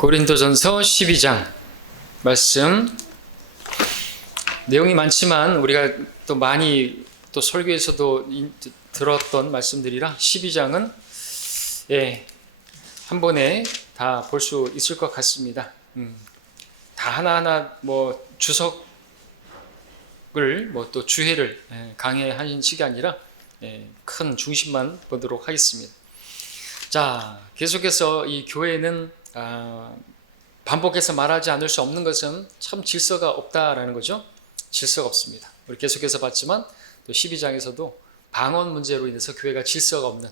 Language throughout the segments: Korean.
고린도전서 12장 말씀, 내용이 많지만 우리가 또 많이 또 설교에서도 들었던 말씀들이라 12장은 한 번에 다 볼 수 있을 것 같습니다. 다 하나하나 뭐 주석을 뭐 또 주해를 강해하는 시간이라 큰 중심만 보도록 하겠습니다. 자, 계속해서 이 교회는 반복해서 말하지 않을 수 없는 것은 참 질서가 없다라는 거죠. 질서가 없습니다. 우리 계속해서 봤지만 또 12장에서도 방언 문제로 인해서 교회가 질서가 없는,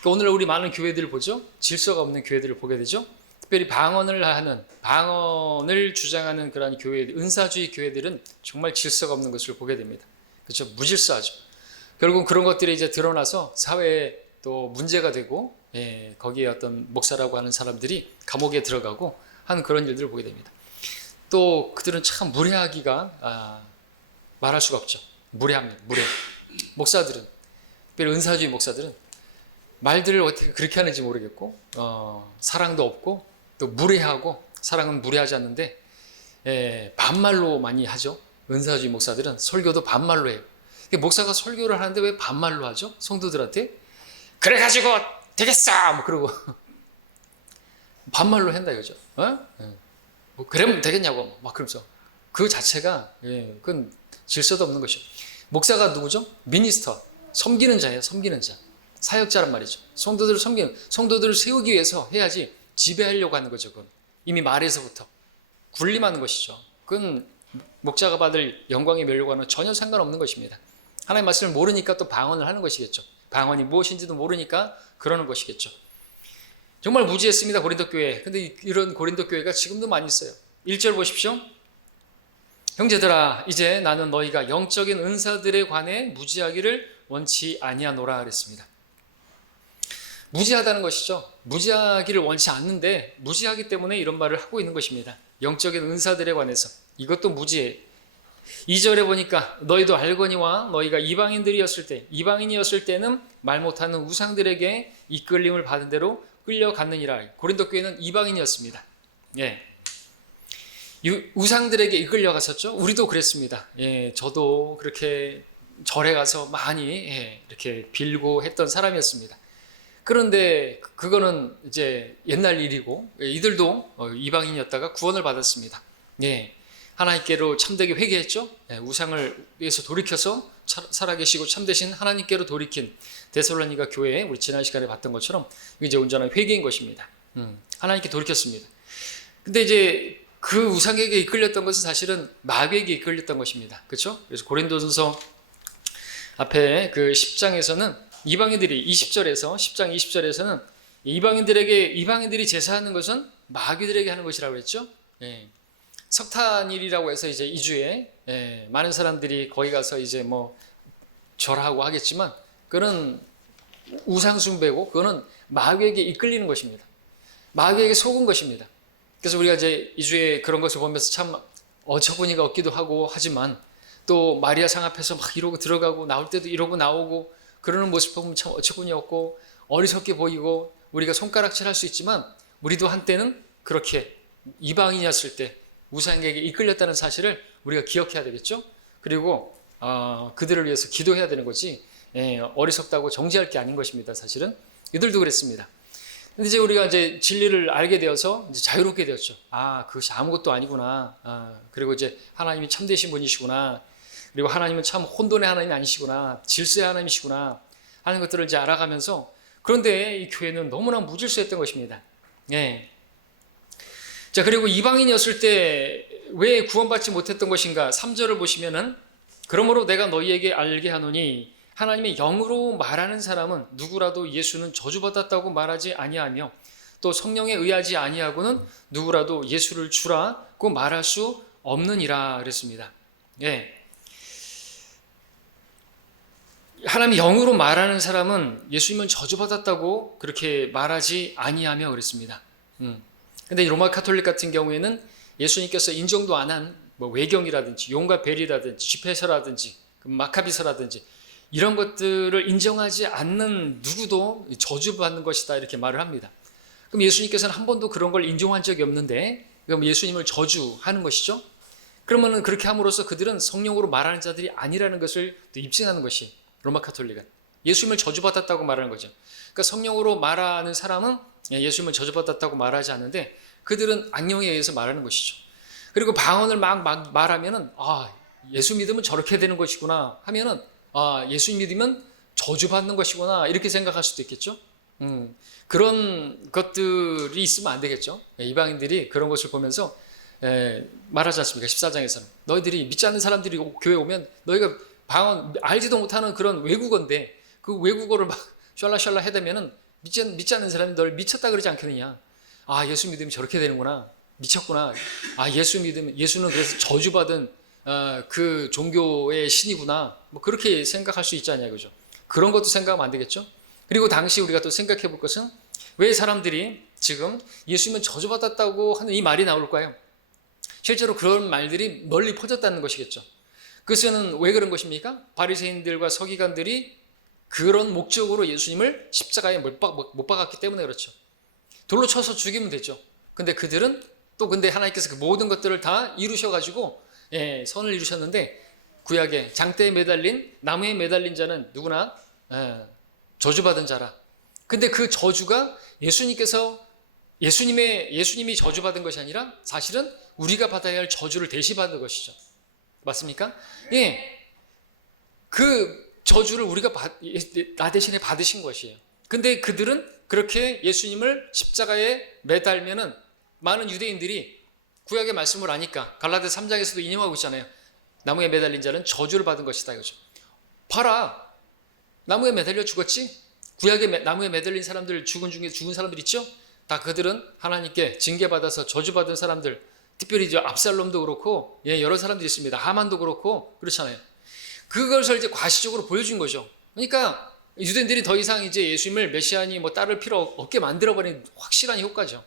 그러니까 오늘 우리 많은 교회들을 보죠. 질서가 없는 교회들을 보게 되죠. 특별히 방언을 주장하는 그러한 교회들, 은사주의 교회들은 정말 질서가 없는 것을 보게 됩니다. 그렇죠? 무질서하죠. 결국 그런 것들이 이제 드러나서 사회에 또 문제가 되고, 거기에 어떤 목사라고 하는 사람들이 감옥에 들어가고 하는 그런 일들을 보게 됩니다. 또 그들은 참 무례하기가 말할 수가 없죠. 무례합니다. 무례. 목사들은, 특별히 은사주의 목사들은 말들을 어떻게 그렇게 하는지 모르겠고, 사랑도 없고 또 무례하고, 사랑은 무례하지 않는데 반말로 많이 하죠. 은사주의 목사들은 설교도 반말로 해요. 목사가 설교를 하는데 왜 반말로 하죠? 성도들한테 그래가지고 되겠어! 뭐 그러고 반말로 한다 이거죠. 뭐 그러면 되겠냐고 막 그러면서 그 자체가 그건 질서도 없는 것이죠. 목사가 누구죠? 미니스터, 섬기는 자예요. 섬기는 자, 사역자란 말이죠. 성도들을 세우기 위해서 해야지 지배하려고 하는 거죠. 그건 이미 말에서부터 군림하는 것이죠. 그건 목자가 받을 영광의 멸류관은 전혀 상관없는 것입니다. 하나님의 말씀을 모르니까 또 방언을 하는 것이겠죠. 방언이 무엇인지도 모르니까 그러는 것이겠죠. 정말 무지했습니다, 고린도 교회. 근데 이런 고린도 교회가 지금도 많이 있어요. 1절 보십시오. 형제들아, 이제 나는 너희가 영적인 은사들에 관해 무지하기를 원치 아니하노라 그랬습니다. 무지하다는 것이죠. 무지하기를 원치 않는데 무지하기 때문에 이런 말을 하고 있는 것입니다. 영적인 은사들에 관해서 이것도 무지해. 2절에 보니까 너희도 알거니와 너희가 이방인이었을 때는 말 못하는 우상들에게 이끌림을 받은 대로 끌려갔느니라. 고린도 교회는 이방인이었습니다. 우상들에게 이끌려갔었죠. 우리도 그랬습니다. 저도 그렇게 절에 가서 많이 이렇게 빌고 했던 사람이었습니다. 그런데 그거는 이제 옛날 일이고, 이들도 이방인이었다가 구원을 받았습니다. 하나님께로 참되게 회개했죠. 우상을 위해서 돌이켜서 살아계시고 참되신 하나님께로 돌이킨 데살로니가 교회, 우리 지난 시간에 봤던 것처럼 이제 온전한 회개인 것입니다. 하나님께 돌이켰습니다. 근데 이제 그 우상에게 이끌렸던 것은 사실은 마귀에게 이끌렸던 것입니다. 그렇죠? 그래서 고린도전서 앞에 그 10장에서는 이방인들이 10장 20절에서는 이방인들이 제사하는 것은 마귀들에게 하는 것이라고 했죠. 석탄일이라고 해서 이제 2주에 많은 사람들이 거기 가서 이제 뭐 절하고 하겠지만 그거는 우상숭배고 그거는 마귀에게 이끌리는 것입니다. 마귀에게 속은 것입니다. 그래서 우리가 이제 2주에 그런 것을 보면서 참 어처구니가 없기도 하고 하지만 또 마리아 상 앞에서 막 이러고 들어가고 나올 때도 이러고 나오고 그러는 모습 보면 참 어처구니 없고 어리석게 보이고 우리가 손가락질 할 수 있지만 우리도 한때는 그렇게 이방인이었을 때 우상에게 이끌렸다는 사실을 우리가 기억해야 되겠죠. 그리고 그들을 위해서 기도해야 되는 거지 어리석다고 정죄할 게 아닌 것입니다. 사실은 이들도 그랬습니다. 근데 이제 우리가 이제 진리를 알게 되어서 이제 자유롭게 되었죠. 그것이 아무것도 아니구나. 그리고 이제 하나님이 참되신 분이시구나. 그리고 하나님은 참 혼돈의 하나님이 아니시구나. 질서의 하나님이시구나 하는 것들을 이제 알아가면서, 그런데 이 교회는 너무나 무질서했던 것입니다. 자, 그리고 이방인이었을 때 왜 구원받지 못했던 것인가? 3절을 보시면은 그러므로 내가 너희에게 알게 하노니 하나님의 영으로 말하는 사람은 누구라도 예수는 저주받았다고 말하지 아니하며 또 성령에 의하지 아니하고는 누구라도 예수를 주라고 말할 수 없느니라 그랬습니다. 하나님의 영으로 말하는 사람은 예수님은 저주받았다고 그렇게 말하지 아니하며 그랬습니다. 근데 로마 카톨릭 같은 경우에는 예수님께서 인정도 안 한 뭐 외경이라든지 용과 벨이라든지 집회서라든지 마카비서라든지 이런 것들을 인정하지 않는 누구도 저주받는 것이다 이렇게 말을 합니다. 그럼 예수님께서는 한 번도 그런 걸 인정한 적이 없는데 그럼 예수님을 저주하는 것이죠. 그러면은 그렇게 함으로써 그들은 성령으로 말하는 자들이 아니라는 것을 또 입증하는 것이 로마 카톨릭은 예수님을 저주받았다고 말하는 거죠. 그러니까 성령으로 말하는 사람은 예수님을 저주받았다고 말하지 않는데 그들은 악령에 의해서 말하는 것이죠. 그리고 방언을 막 말하면은 예수 믿으면 저렇게 되는 것이구나 하면은 예수 믿으면 저주받는 것이구나 이렇게 생각할 수도 있겠죠. 그런 것들이 있으면 안 되겠죠. 이방인들이 그런 것을 보면서 말하지 않습니까? 14장에서는 너희들이 믿지 않는 사람들이 교회 오면 너희가 방언 알지도 못하는 그런 외국어인데 그 외국어를 막 샬라샬라 해대면은 믿지 않는 사람이 널 미쳤다 그러지 않겠느냐. 예수 믿으면 저렇게 되는구나. 미쳤구나. 예수는 그래서 저주받은 그 종교의 신이구나. 뭐 그렇게 생각할 수 있지 않냐, 그죠? 그런 것도 생각하면 안 되겠죠? 그리고 당시 우리가 또 생각해 볼 것은 왜 사람들이 지금 예수님은 저주받았다고 하는 이 말이 나올까요? 실제로 그런 말들이 널리 퍼졌다는 것이겠죠. 그것은 왜 그런 것입니까? 바리새인들과 서기관들이 그런 목적으로 예수님을 십자가에 못 박았기 때문에 그렇죠. 돌로 쳐서 죽이면 되죠. 근데 그들은 근데 하나님께서 그 모든 것들을 다 이루셔가지고 선을 이루셨는데 구약에 장대에 매달린 나무에 매달린 자는 누구나 저주받은 자라. 근데 그 저주가 예수님이 저주받은 것이 아니라 사실은 우리가 받아야 할 저주를 대신 받은 것이죠. 맞습니까? 그 저주를 우리가 나 대신에 받으신 것이에요. 근데 그들은 그렇게 예수님을 십자가에 매달면은 많은 유대인들이 구약의 말씀을 아니까 갈라디아 3장에서도 인용하고 있잖아요. 나무에 매달린 자는 저주를 받은 것이다 이거죠. 봐라, 나무에 매달려 죽었지? 구약에 나무에 매달린 사람들 죽은 중에 죽은 사람들 있죠? 다 그들은 하나님께 징계받아서 저주받은 사람들, 특별히 압살롬도 그렇고 여러 사람들이 있습니다. 하만도 그렇고 그렇잖아요. 그것을 이제 과시적으로 보여준 거죠. 그러니까 유대인들이 더 이상 이제 예수님을 메시아니 따를 필요 없게 만들어버린 확실한 효과죠.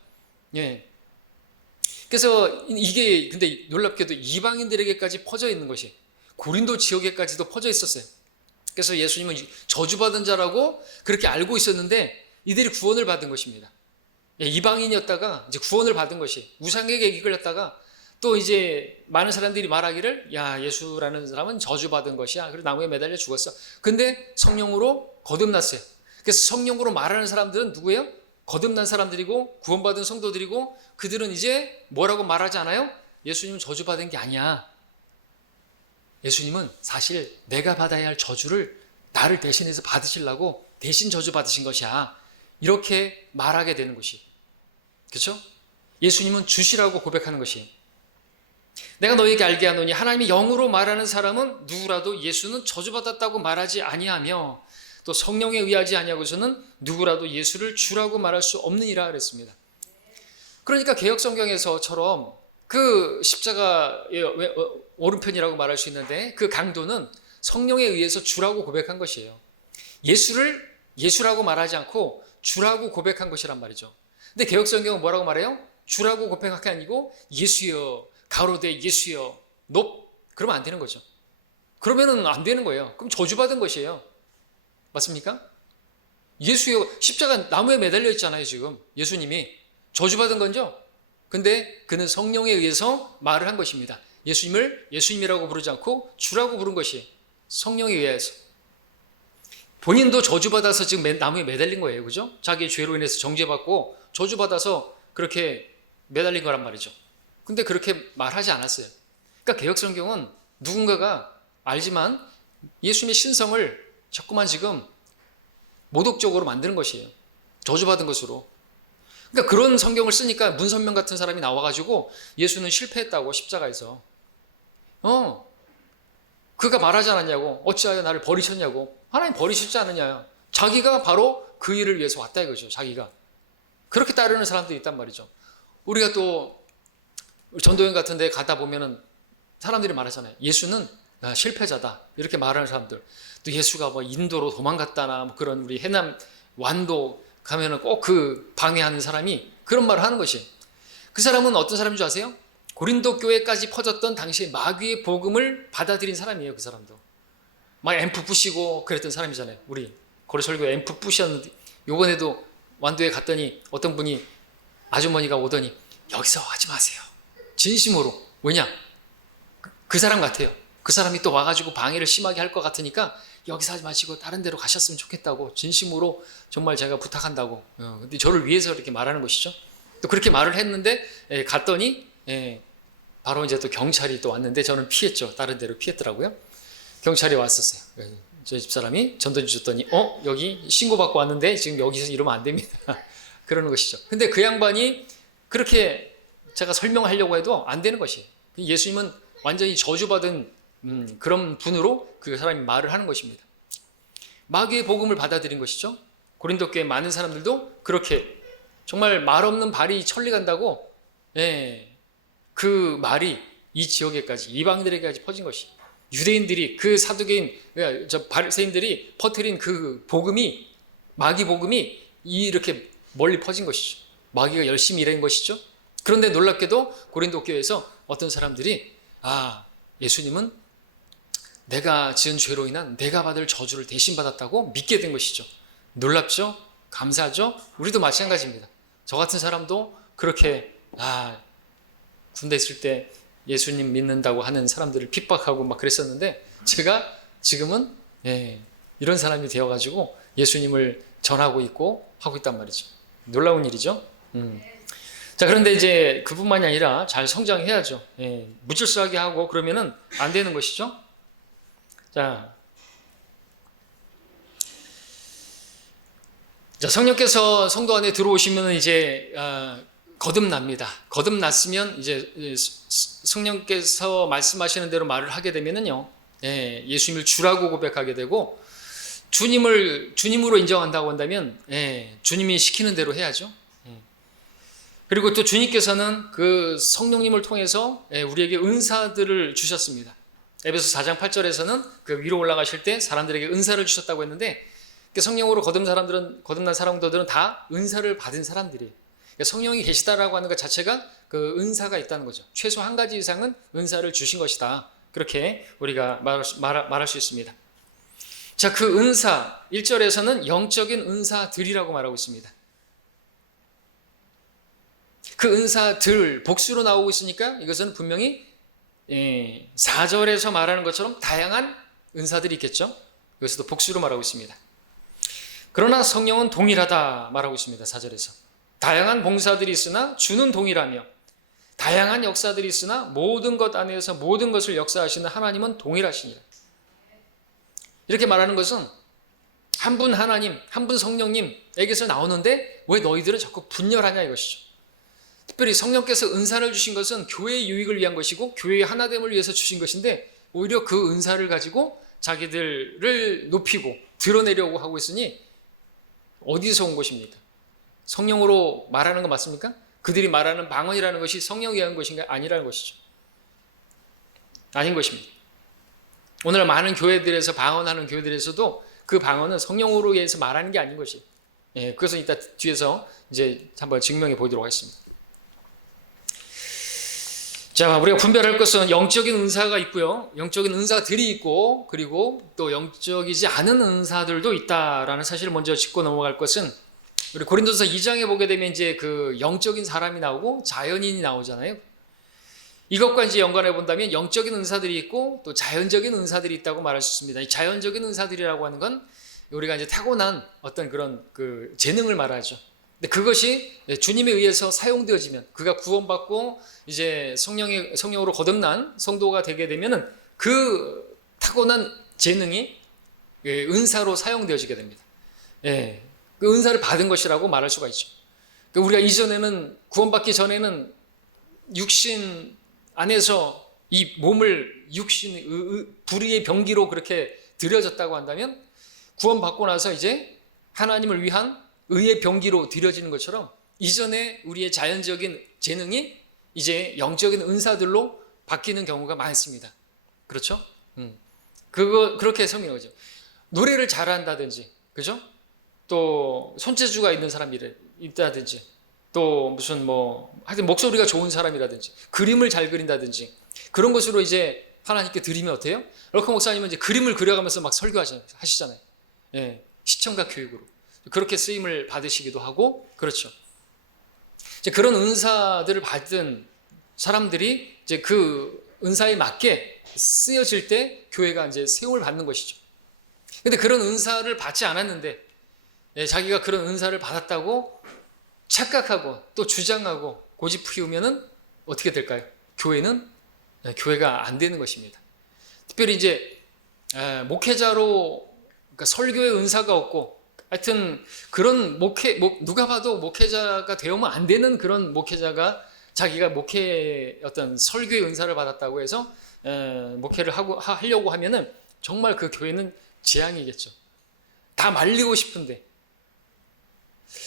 그래서 이게 근데 놀랍게도 이방인들에게까지 퍼져 있는 것이 고린도 지역에까지도 퍼져 있었어요. 그래서 예수님은 저주받은 자라고 그렇게 알고 있었는데 이들이 구원을 받은 것입니다. 이방인이었다가 이제 구원을 받은 것이 우상에게 이끌렸다가 또 이제 많은 사람들이 말하기를 예수라는 사람은 저주받은 것이야. 그리고 나무에 매달려 죽었어. 근데 성령으로 거듭났어요. 그래서 성령으로 말하는 사람들은 누구예요? 거듭난 사람들이고 구원받은 성도들이고 그들은 이제 뭐라고 말하지 않아요? 예수님은 저주받은 게 아니야. 예수님은 사실 내가 받아야 할 저주를 나를 대신해서 받으시려고 대신 저주 받으신 것이야. 이렇게 말하게 되는 것이. 그렇죠? 예수님은 주시라고 고백하는 것이. 내가 너희에게 알게 하노니 하나님이 영으로 말하는 사람은 누구라도 예수는 저주받았다고 말하지 아니하며 또 성령에 의하지 아니하고서는 누구라도 예수를 주라고 말할 수 없느니라 그랬습니다. 그러니까 개역성경에서처럼 그 십자가의 오른편이라고 말할 수 있는데 그 강도는 성령에 의해서 주라고 고백한 것이에요. 예수를 예수라고 말하지 않고 주라고 고백한 것이란 말이죠. 근데 개역성경은 뭐라고 말해요? 주라고 고백한 게 아니고 예수여 가로되 예수여 그러면 안 되는 거죠. 그러면은 안 되는 거예요. 그럼 저주받은 것이에요. 맞습니까? 예수여 십자가 나무에 매달려 있잖아요. 지금 예수님이 저주받은 건죠. 근데 그는 성령에 의해서 말을 한 것입니다. 예수님을 예수님이라고 부르지 않고 주라고 부른 것이 성령에 의해서. 본인도 저주받아서 지금 나무에 매달린 거예요. 그죠? 자기의 죄로 인해서 정죄받고 저주받아서 그렇게 매달린 거란 말이죠. 근데 그렇게 말하지 않았어요. 그러니까 개역성경은 누군가가 알지만 예수님의 신성을 자꾸만 지금 모독적으로 만드는 것이에요. 저주받은 것으로. 그러니까 그런 성경을 쓰니까 문선명 같은 사람이 나와가지고 예수는 실패했다고 십자가에서. 그가 말하지 않았냐고. 어찌하여 나를 버리셨냐고. 하나님 버리시지 않느냐. 자기가 바로 그 일을 위해서 왔다 이거죠. 자기가. 그렇게 따르는 사람들이 있단 말이죠. 우리가 또 전도연 같은 데 가다 보면은 사람들이 말하잖아요. 예수는 실패자다. 이렇게 말하는 사람들. 또 예수가 인도로 도망갔다나 그런 우리 해남 완도 가면은 꼭 그 방해하는 사람이 그런 말을 하는 것이. 그 사람은 어떤 사람인 줄 아세요? 고린도 교회까지 퍼졌던 당시에 마귀의 복음을 받아들인 사람이에요. 그 사람도. 막 앰프 부시고 그랬던 사람이잖아요. 우리 고려설교 앰프 부셨는데 요번에도 완도에 갔더니 어떤 분이 아주머니가 오더니 여기서 하지 마세요. 진심으로. 왜냐? 그 사람 같아요. 그 사람이 또 와가지고 방해를 심하게 할 것 같으니까 여기서 하지 마시고 다른 데로 가셨으면 좋겠다고 진심으로 정말 제가 부탁한다고. 근데 저를 위해서 이렇게 말하는 것이죠. 또 그렇게 말을 했는데 갔더니 바로 이제 또 경찰이 또 왔는데 저는 피했죠. 다른 데로 피했더라고요. 경찰이 왔었어요. 저희 집사람이 전도지 줬더니 여기 신고받고 왔는데 지금 여기서 이러면 안 됩니다. 그러는 것이죠. 근데 그 양반이 그렇게 제가 설명하려고 해도 안 되는 것이에요. 예수님은 완전히 저주받은 그런 분으로 그 사람이 말을 하는 것입니다. 마귀의 복음을 받아들인 것이죠. 고린도 교회 많은 사람들도 그렇게 정말 말 없는 발이 천리 간다고 그 말이 이 지역에까지 이방들에게까지 퍼진 것이 유대인들이 그 사두개인 저 바리새인들이 퍼뜨린 그 복음이 마귀 복음이 이렇게 멀리 퍼진 것이죠. 마귀가 열심히 일한 것이죠. 그런데 놀랍게도 고린도 교회에서 어떤 사람들이 예수님은 내가 지은 죄로 인한 내가 받을 저주를 대신 받았다고 믿게 된 것이죠. 놀랍죠? 감사하죠? 우리도 마찬가지입니다. 저 같은 사람도 그렇게 군대 있을 때 예수님 믿는다고 하는 사람들을 핍박하고 막 그랬었는데 제가 지금은 이런 사람이 되어가지고 예수님을 전하고 있고 하고 있단 말이죠. 놀라운 일이죠. 자, 그런데 이제 그뿐만이 아니라 잘 성장해야죠. 무질서하게 하고 그러면은 안 되는 것이죠. 자, 성령께서 성도 안에 들어오시면 이제 거듭납니다. 거듭났으면 이제 성령께서 말씀하시는 대로 말을 하게 되면은요, 예수님을 주라고 고백하게 되고 주님으로 인정한다고 한다면 주님이 시키는 대로 해야죠. 그리고 또 주님께서는 그 성령님을 통해서 우리에게 은사들을 주셨습니다. 에베소 4장 8절에서는 그 위로 올라가실 때 사람들에게 은사를 주셨다고 했는데 성령으로 거듭난 사람들은 다 은사를 받은 사람들이에요. 성령이 계시다라고 하는 것 자체가 그 은사가 있다는 거죠. 최소 한 가지 이상은 은사를 주신 것이다. 그렇게 우리가 말할 수 있습니다. 자, 그 은사 1절에서는 영적인 은사들이라고 말하고 있습니다. 그 은사들 복수로 나오고 있으니까 이것은 분명히 4절에서 말하는 것처럼 다양한 은사들이 있겠죠. 여기서도 복수로 말하고 있습니다. 그러나 성령은 동일하다 말하고 있습니다. 4절에서 다양한 봉사들이 있으나 주는 동일하며 다양한 역사들이 있으나 모든 것 안에서 모든 것을 역사하시는 하나님은 동일하시니라. 이렇게 말하는 것은 한 분 하나님, 한 분 성령님에게서 나오는데 왜 너희들은 자꾸 분열하냐 이것이죠. 특별히 성령께서 은사를 주신 것은 교회의 유익을 위한 것이고 교회의 하나됨을 위해서 주신 것인데 오히려 그 은사를 가지고 자기들을 높이고 드러내려고 하고 있으니 어디서 온 것입니까? 성령으로 말하는 거 맞습니까? 그들이 말하는 방언이라는 것이 성령에 의한 것인가? 아니라는 것이죠. 아닌 것입니다. 오늘 많은 교회들에서 방언하는 교회들에서도 그 방언은 성령으로 의해서 말하는 게 아닌 것이에요. 그것은 이따 뒤에서 이제 한번 증명해 보도록 하겠습니다. 자, 우리가 분별할 것은 영적인 은사가 있고요. 영적인 은사들이 있고 그리고 또 영적이지 않은 은사들도 있다라는 사실을 먼저 짚고 넘어갈 것은 우리 고린도서 2장에 보게 되면 이제 그 영적인 사람이 나오고 자연인이 나오잖아요. 이것과 이제 연관해 본다면 영적인 은사들이 있고 또 자연적인 은사들이 있다고 말할 수 있습니다. 이 자연적인 은사들이라고 하는 건 우리가 이제 타고난 어떤 그런 그 재능을 말하죠. 근데 그것이 주님에 의해서 사용되어지면 그가 구원받고 이제 성령으로 거듭난 성도가 되게 되면은 그 타고난 재능이 은사로 사용되어지게 됩니다. 그 은사를 받은 것이라고 말할 수가 있죠. 우리가 이전에는 구원받기 전에는 육신 안에서 이 몸을 불의의 병기로 그렇게 들여졌다고 한다면 구원받고 나서 이제 하나님을 위한 의의 병기로 들여지는 것처럼 이전에 우리의 자연적인 재능이 이제 영적인 은사들로 바뀌는 경우가 많습니다. 그렇죠? 그렇게 성경인 거죠. 노래를 잘한다든지, 그죠? 또 손재주가 있는 사람이 있다든지, 또 무슨 하여튼 목소리가 좋은 사람이라든지, 그림을 잘 그린다든지, 그런 것으로 이제 하나님께 드리면 어때요? 럴커 목사님은 이제 그림을 그려가면서 막 설교하시잖아요. 시청각 교육으로. 그렇게 쓰임을 받으시기도 하고, 그렇죠. 이제 그런 은사들을 받은 사람들이 이제 그 은사에 맞게 쓰여질 때 교회가 이제 세움을 받는 것이죠. 근데 그런 은사를 받지 않았는데 자기가 그런 은사를 받았다고 착각하고 또 주장하고 고집 피우면은 어떻게 될까요? 교회가 안 되는 것입니다. 특별히 이제 목회자로 그러니까 설교의 은사가 없고 하여튼 그런 누가 봐도 목회자가 되면 안 되는 그런 목회자가 자기가 어떤 설교의 은사를 받았다고 해서 목회를 하려고 하면은 정말 그 교회는 재앙이겠죠. 다 말리고 싶은데.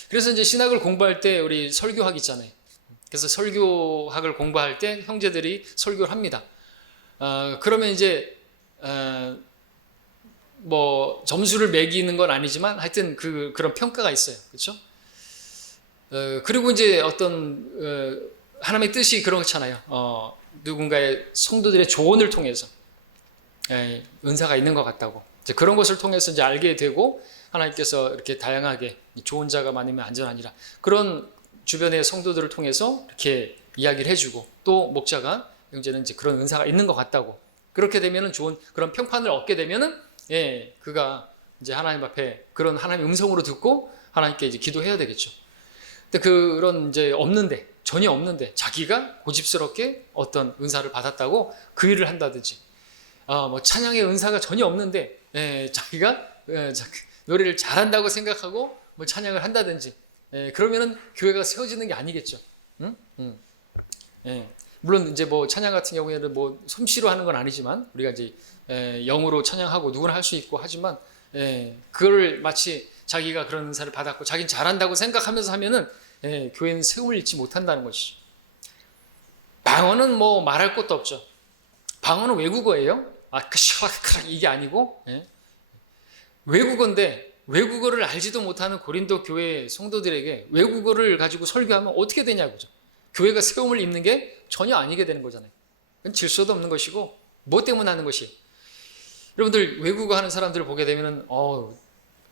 그래서 이제 신학을 공부할 때 우리 설교학 있잖아요. 그래서 설교학을 공부할 때 형제들이 설교를 합니다. 그러면 이제 뭐 점수를 매기는 건 아니지만 하여튼 그런 평가가 있어요. 그렇죠? 그리고 이제 어떤 하나님의 뜻이 그렇잖아요. 누군가의 성도들의 조언을 통해서 은사가 있는 것 같다고. 이제 그런 것을 통해서 이제 알게 되고 하나님께서 이렇게 다양하게 좋은 자가 많으면 안전하니라. 그런 주변의 성도들을 통해서 이렇게 이야기를 해주고 또 목자가 형제는 이제 그런 은사가 있는 것 같다고. 그렇게 되면은 좋은 그런 평판을 얻게 되면은 그가 이제 하나님 앞에 그런 하나님의 음성으로 듣고 하나님께 이제 기도해야 되겠죠. 근데 그런 이제 전혀 없는데 자기가 고집스럽게 어떤 은사를 받았다고 그 일을 한다든지, 뭐 찬양의 은사가 전혀 없는데 자기가 노래를 잘한다고 생각하고 뭐 찬양을 한다든지, 그러면은 교회가 세워지는 게 아니겠죠. 응? 물론 이제 뭐 찬양 같은 경우에는 뭐 솜씨로 하는 건 아니지만 우리가 이제 영으로 찬양하고 누구나 할 수 있고 하지만 그걸 마치 자기가 그런 은사를 받았고 자기는 잘한다고 생각하면서 하면은 교회는 세움을 잃지 못한다는 것이죠. 방언은 뭐 말할 것도 없죠. 방언은 외국어예요. 이게 아니고 외국어인데 외국어를 알지도 못하는 고린도 교회 성도들에게 외국어를 가지고 설교하면 어떻게 되냐고죠. 교회가 세움을 입는 게 전혀 아니게 되는 거잖아요. 그건 질서도 없는 것이고 뭐 때문에 하는 것이. 여러분들 외국어 하는 사람들을 보게 되면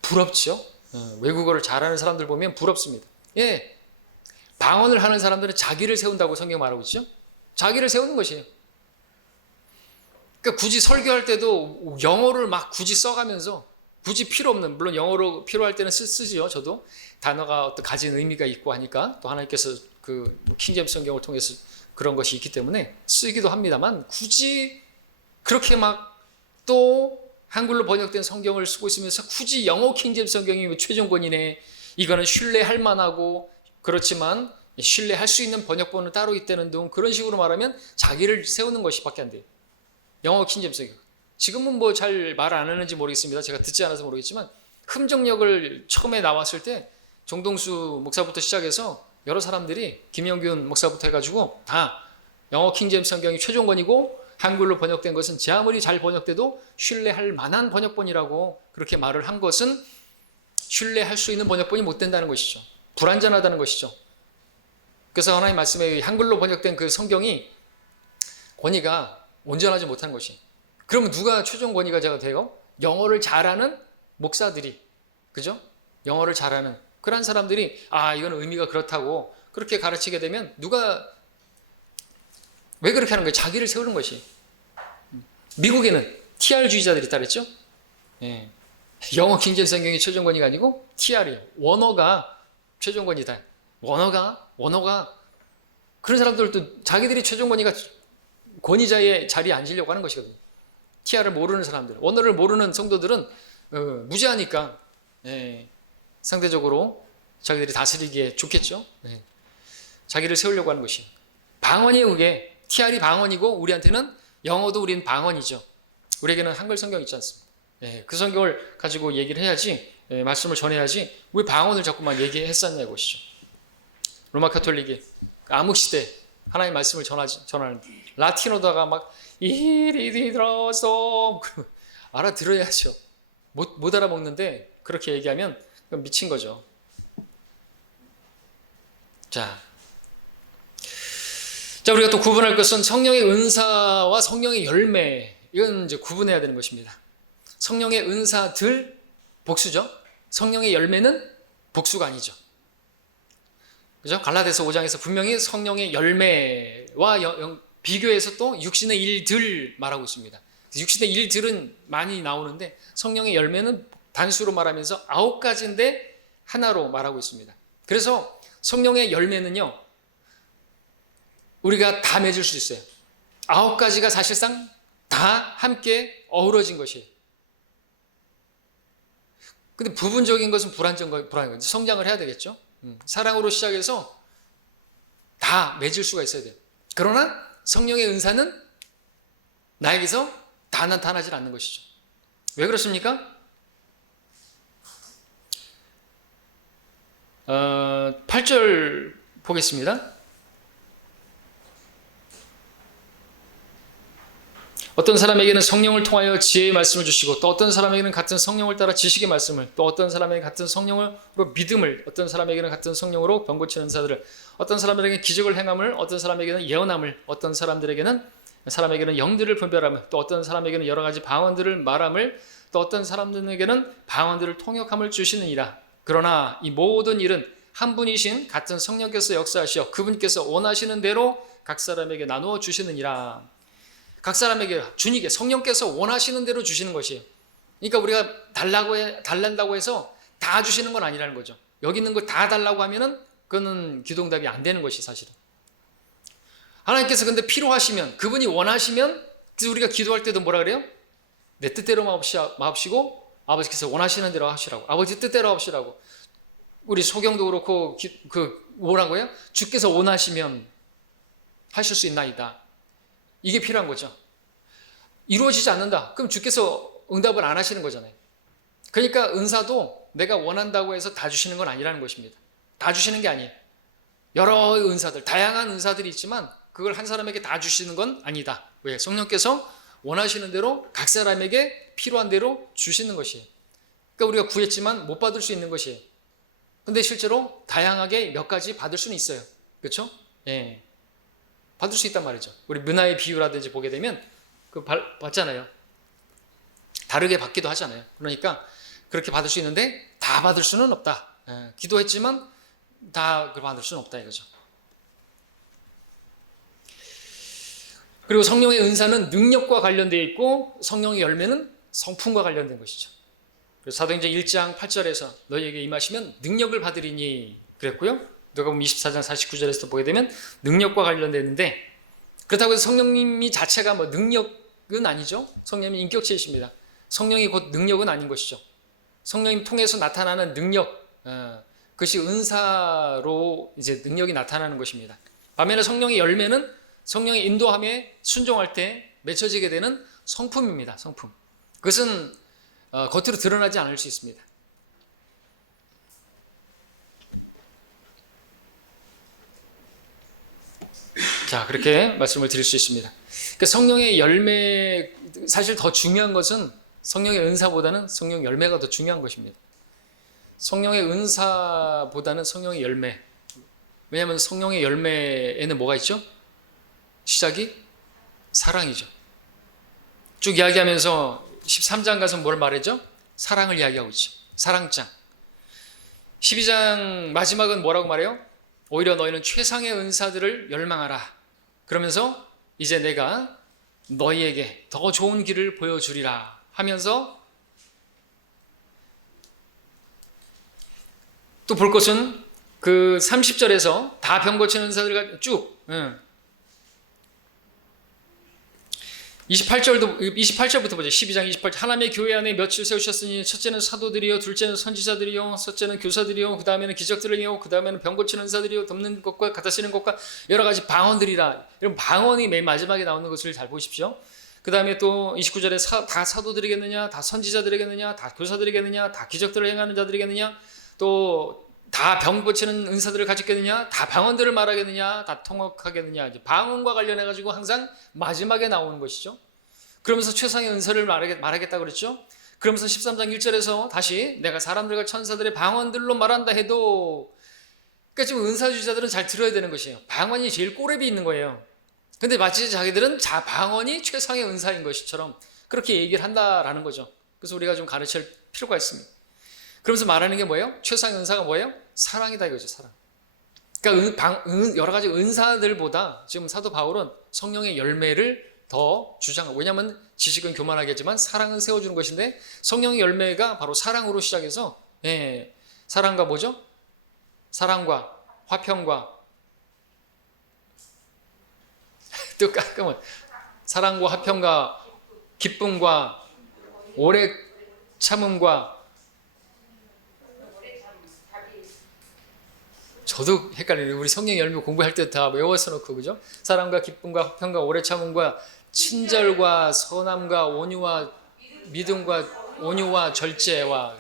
부럽죠. 외국어를 잘하는 사람들 보면 부럽습니다. 방언을 하는 사람들은 자기를 세운다고 성경 말하고 있죠. 자기를 세우는 것이에요. 그러니까 굳이 설교할 때도 영어를 막 굳이 써가면서 굳이 필요 없는, 물론 영어로 필요할 때는 쓰지요. 저도 단어가 어떤 가진 의미가 있고 하니까 또 하나님께서 그 킹제임스 성경을 통해서 그런 것이 있기 때문에 쓰기도 합니다만 굳이 그렇게 막 또 한글로 번역된 성경을 쓰고 있으면서 굳이 영어 킹제임스 성경이 최종권이네, 이거는 신뢰할 만하고 그렇지만 신뢰할 수 있는 번역본은 따로 있다는 등 그런 식으로 말하면 자기를 세우는 것이밖에 안 돼요. 영어 킹제임스 성경. 지금은 뭐 잘 말 안 하는지 모르겠습니다. 제가 듣지 않아서 모르겠지만 흠정역을 처음에 나왔을 때 정동수 목사부터 시작해서 여러 사람들이 김영균 목사부터 해가지고 다 영어 킹제임스 성경이 최종권이고 한글로 번역된 것은 제 아무리 잘 번역돼도 신뢰할 만한 번역본이라고 그렇게 말을 한 것은 신뢰할 수 있는 번역본이 못 된다는 것이죠. 불완전하다는 것이죠. 그래서 하나님 말씀에 한글로 번역된 그 성경이 권위가 온전하지 못한 것이. 그러면 누가 최종 권위가 돼요? 영어를 잘하는 목사들이, 그죠? 영어를 잘하는 그런 사람들이 이건 의미가 그렇다고 그렇게 가르치게 되면 누가 왜 그렇게 하는 거예요? 자기를 세우는 것이. 미국에는 TR주의자들이 있다 그랬죠? 영어 킹제임스 성경이 최종 권위가 아니고 TR이에요. 원어가 최종 권위다. 원어가 그런 사람들도 자기들이 최종 권위자의 자리에 앉으려고 하는 것이거든요. TR을 모르는 사람들, 원어를 모르는 성도들은 무지하니까 상대적으로 자기들이 다스리기에 좋겠죠. 자기를 세우려고 하는 것이. 방언이에요. 그게 TR이 방언이고 우리한테는 영어도 우리는 방언이죠. 우리에게는 한글 성경 있지 않습니까? 그 성경을 가지고 얘기를 해야지, 말씀을 전해야지 왜 방언을 자꾸만 얘기했었냐 것이죠. 로마 카톨릭이 암흑시대 하나님의 말씀을 전하는 라틴어다가 막 이리들어서 알아들어야죠. 못 알아먹는데 그렇게 얘기하면 미친 거죠. 자, 우리가 또 구분할 것은 성령의 은사와 성령의 열매, 이건 이제 구분해야 되는 것입니다. 성령의 은사들 복수죠. 성령의 열매는 복수가 아니죠. 그죠? 갈라디아서 5장에서 분명히 성령의 열매와 비교해서 또 육신의 일들 말하고 있습니다. 육신의 일들은 많이 나오는데 성령의 열매는 단수로 말하면서 9가지인데 하나로 말하고 있습니다. 그래서 성령의 열매는요, 우리가 다 맺을 수 있어요. 9가지가 사실상 다 함께 어우러진 것이에요. 근데 부분적인 것은 불안한 거죠. 성장을 해야 되겠죠. 사랑으로 시작해서 다 맺을 수가 있어야 돼요. 그러나 성령의 은사는 나에게서 다 나타나질 않는 것이죠. 왜 그렇습니까? 8절 보겠습니다. 어떤 사람에게는 성령을 통하여 지혜의 말씀을 주시고, 또 어떤 사람에게는 같은 성령을 따라 지식의 말씀을, 또 어떤 사람에게 같은 성령으로 믿음을, 어떤 사람에게는 같은 성령으로 병 고치는 은사들을, 어떤 사람에게는 기적을 행함을, 어떤 사람에게는 예언함을, 어떤 사람에게는 영들을 분별함을, 또 어떤 사람에게는 여러 가지 방언들을 말함을, 또 어떤 사람들에게는 방언들을 통역함을 주시느니라. 그러나 이 모든 일은 한 분이신 같은 성령께서 역사하시어 그분께서 원하시는 대로 각 사람에게 나누어 주시느니라. 각 사람에게 주님께 성령께서 원하시는 대로 주시는 것이에요. 그러니까 우리가 달란다고 해서 다 주시는 건 아니라는 거죠. 여기 있는 걸 다 달라고 하면은 그거는 기도응답이 안 되는 것이 사실은. 하나님께서 근데 필요하시면, 그분이 원하시면, 그래서 우리가 기도할 때도 뭐라 그래요? 내 뜻대로 마옵시고 아버지께서 원하시는 대로 하시라고. 아버지 뜻대로 하시라고. 우리 소경도 그렇고 뭐라고요? 주께서 원하시면 하실 수 있나이다. 이게 필요한 거죠. 이루어지지 않는다. 그럼 주께서 응답을 안 하시는 거잖아요. 그러니까 은사도 내가 원한다고 해서 다 주시는 건 아니라는 것입니다. 다 주시는 게 아니에요. 여러 은사들, 다양한 은사들이 있지만 그걸 한 사람에게 다 주시는 건 아니다. 왜? 성령께서 원하시는 대로 각 사람에게 필요한 대로 주시는 것이에요. 그러니까 우리가 구했지만 못 받을 수 있는 것이에요. 근데 실제로 다양하게 몇 가지 받을 수는 있어요. 그렇죠? 예. 받을 수 있단 말이죠. 우리 문화의 비유라든지 보게 되면 받잖아요. 다르게 받기도 하잖아요. 그러니까 그렇게 받을 수 있는데 다 받을 수는 없다. 기도했지만 다 받을 수는 없다 이거죠. 그리고 성령의 은사는 능력과 관련되어 있고 성령의 열매는 성품과 관련된 것이죠. 그래서 사도행전 1장 8절에서 너희에게 임하시면 능력을 받으리니 그랬고요. 누가복음 24장 49절에서 보게 되면 능력과 관련되는데, 그렇다고 해서 성령님이 자체가 뭐 능력은 아니죠. 성령님이 인격체이십니다. 성령이 곧 능력은 아닌 것이죠. 성령님 통해서 나타나는 능력, 그것이 은사로 이제 능력이 나타나는 것입니다. 반면에 성령의 열매는 성령의 인도함에 순종할 때 맺혀지게 되는 성품입니다. 성품. 그것은 겉으로 드러나지 않을 수 있습니다. 자, 그렇게 말씀을 드릴 수 있습니다. 그러니까 성령의 열매, 사실 더 중요한 것은 성령의 은사보다는 성령 열매가 더 중요한 것입니다. 성령의 은사보다는 성령의 열매. 왜냐하면 성령의 열매에는 뭐가 있죠? 시작이 사랑이죠. 쭉 이야기하면서 13장 가서 뭘 말했죠? 사랑을 이야기하고 있죠. 사랑장. 12장 마지막은 뭐라고 말해요? 오히려 너희는 최상의 은사들을 열망하라. 그러면서 이제 내가 너희에게 더 좋은 길을 보여주리라 하면서 또 볼 것은 그 30절에서 다 병 고치는 은사들 쭉 28절부터 보죠. 12장 28절. 하나님의 교회 안에 며칠 세우셨으니 첫째는 사도들이요, 둘째는 선지자들이요, 셋째는 교사들이요, 그 다음에는 기적들이요, 그 다음에는 병 고치는 은사들이요, 덮는 것과 갖다 쓰는 것과 여러 가지 방언들이라. 이런 방언이 맨 마지막에 나오는 것을 잘 보십시오. 그 다음에 또 29절에 다 사도들이겠느냐, 다 선지자들이겠느냐, 다 교사들이겠느냐, 다 기적들을 행하는 자들이겠느냐, 또 다 병 고치는 은사들을 가졌겠느냐, 다 방언들을 말하겠느냐, 다 통역하겠느냐. 이제 방언과 관련해 가지고 항상 마지막에 나오는 것이죠. 그러면서 최상의 은사를 말하겠다 그랬죠. 그러면서 13장 1절에서 다시 내가 사람들과 천사들의 방언들로 말한다 해도, 그러니까 지금 은사주의자들은 잘 들어야 되는 것이에요. 방언이 제일 꼬랩이 있는 거예요. 근데 마치 자기들은 방언이 최상의 은사인 것처럼 그렇게 얘기를 한다라는 거죠. 그래서 우리가 좀 가르칠 필요가 있습니다. 그러면서 말하는 게 뭐예요? 최상의 은사가 뭐예요? 사랑이다 이거죠. 사랑. 그러니까 여러 가지 은사들보다 지금 사도 바울은 성령의 열매를 더 주장하고, 왜냐하면 지식은 교만하겠지만 사랑은 세워주는 것인데, 성령의 열매가 바로 사랑으로 시작해서, 사랑과 뭐죠? 사랑과 화평과 또 깔끔한 사랑과 화평과 기쁨과 오래 참음과, 저도 헷갈리네요. 우리 성령 열매 공부할 때 다 외워서 놓고, 그죠? 사랑과 기쁨과 화평과 오래 참음과 친절과 선함과 온유와 믿음과 온유와 절제와,